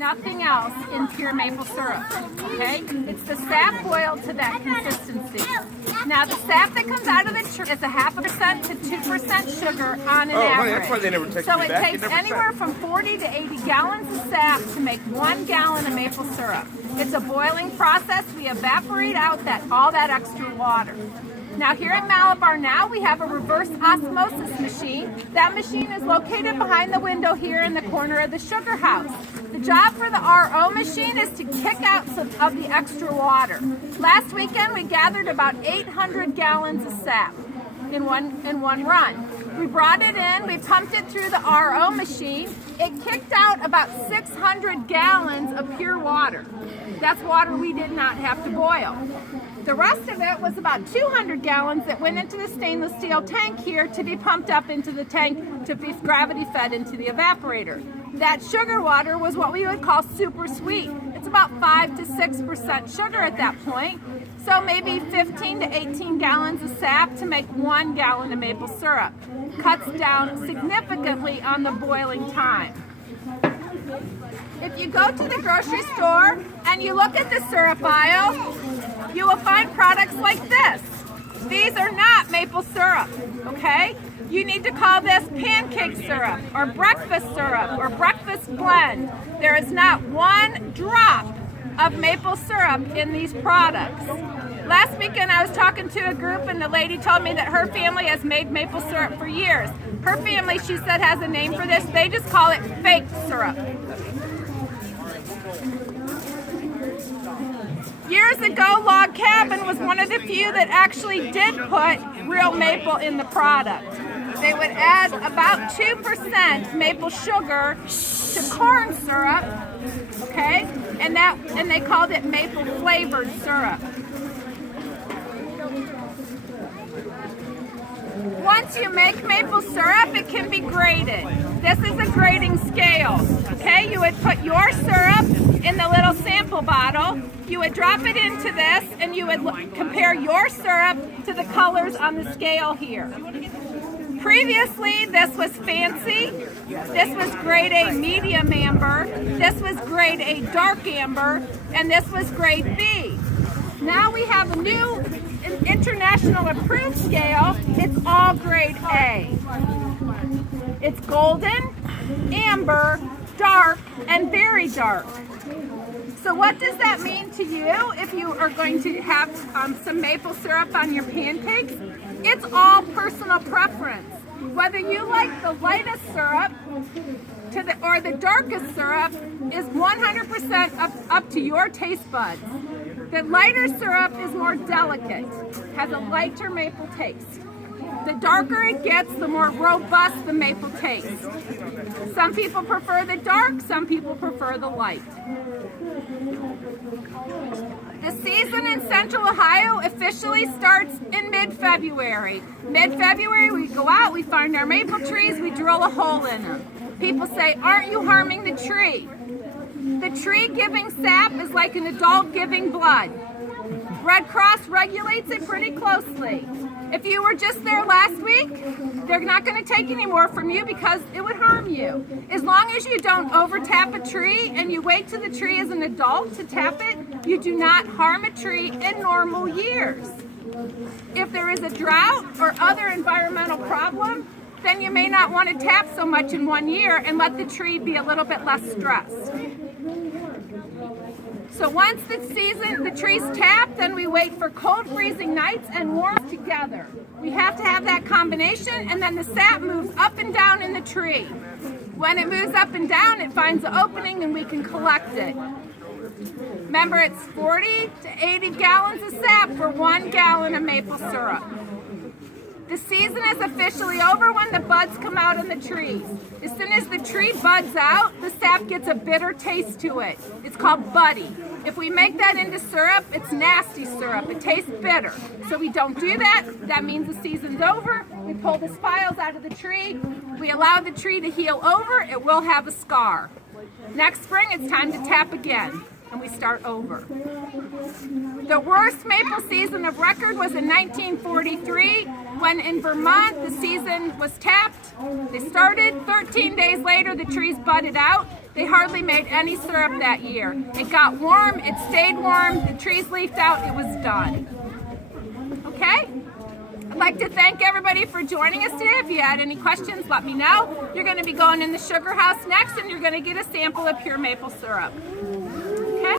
Nothing else in pure maple syrup, okay? It's the sap boiled to that consistency. Now, the sap that comes out of the tree is 0.5% to 2% sugar on an average. That's why they never take So me it back. takes anywhere from 40 to 80 gallons of sap to make 1 gallon of maple syrup. It's a boiling process. We evaporate out all that extra water. Now here at Malabar Now, we have a reverse osmosis machine. That machine is located behind the window here in the corner of the sugar house. The job for the RO machine is to kick out some of the extra water. Last weekend, we gathered about 800 gallons of sap in one run. We brought it in, we pumped it through the RO machine. It kicked out about 600 gallons of pure water. That's water we did not have to boil. The rest of it was about 200 gallons that went into the stainless steel tank here to be pumped up into the tank to be gravity fed into the evaporator. That sugar water was what we would call super sweet. It's about 5 to 6% sugar at that point. So maybe 15 to 18 gallons of sap to make 1 gallon of maple syrup. Cuts down significantly on the boiling time. If you go to the grocery store and you look at the syrup aisle, you will find products like this. These are not maple syrup, okay? You need to call this pancake syrup or breakfast syrup or breakfast blend. There is not one drop of maple syrup in these products. Last weekend I was talking to a group and the lady told me that her family has made maple syrup for years. Her family, she said, has a name for this. They just call it fake syrup. Years ago, Log Cabin was one of the few that actually did put real maple in the product. They would add about 2% maple sugar to corn syrup, okay? And they called it maple flavored syrup. Once you make maple syrup, it can be graded. This is a grading scale, okay? You would put your syrup in the little sample bottle. You would drop it into this and you would compare your syrup to the colors on the scale here. Previously, this was fancy. This was grade A medium amber. This was grade A dark amber. And this was grade B. Now we have a new international approved scale. It's all grade A. It's golden, amber, dark, and very dark. So what does that mean to you if you are going to have some maple syrup on your pancakes? It's all personal preference. Whether you like the lightest syrup or the darkest syrup is 100% up to your taste buds. The lighter syrup is more delicate, has a lighter maple taste. The darker it gets, the more robust the maple tastes. Some people prefer the dark, some people prefer the light. The season in Central Ohio officially starts in mid-February. Mid-February, we go out, we find our maple trees, we drill a hole in them. People say, aren't you harming the tree? The tree giving sap is like an adult giving blood. Red Cross regulates it pretty closely. If you were just there last week, they're not going to take any more from you because it would harm you. As long as you don't over tap a tree and you wait till the tree is an adult to tap it, you do not harm a tree in normal years. If there is a drought or other environmental problem, then you may not want to tap so much in 1 year and let the tree be a little bit less stressed. So once the tree's tapped, then we wait for cold freezing nights and warm together. We have to have that combination, and then the sap moves up and down in the tree. When it moves up and down, it finds an opening and we can collect it. Remember, it's 40 to 80 gallons of sap for 1 gallon of maple syrup. The season is officially over when the buds come out in the trees. As soon as the tree buds out, the sap gets a bitter taste to it. It's called buddy. If we make that into syrup, it's nasty syrup. It tastes bitter. So we don't do that. That means the season's over. We pull the spiles out of the tree. We allow the tree to heal over. It will have a scar. Next spring, it's time to tap again, and we start over. The worst maple season of record was in 1943 when in Vermont the season was tapped. They started, 13 days later the trees budded out. They hardly made any syrup that year. It got warm, it stayed warm, the trees leafed out, it was done. Okay? I'd like to thank everybody for joining us today. If you had any questions, let me know. You're going to be going in the sugar house next, and you're going to get a sample of pure maple syrup.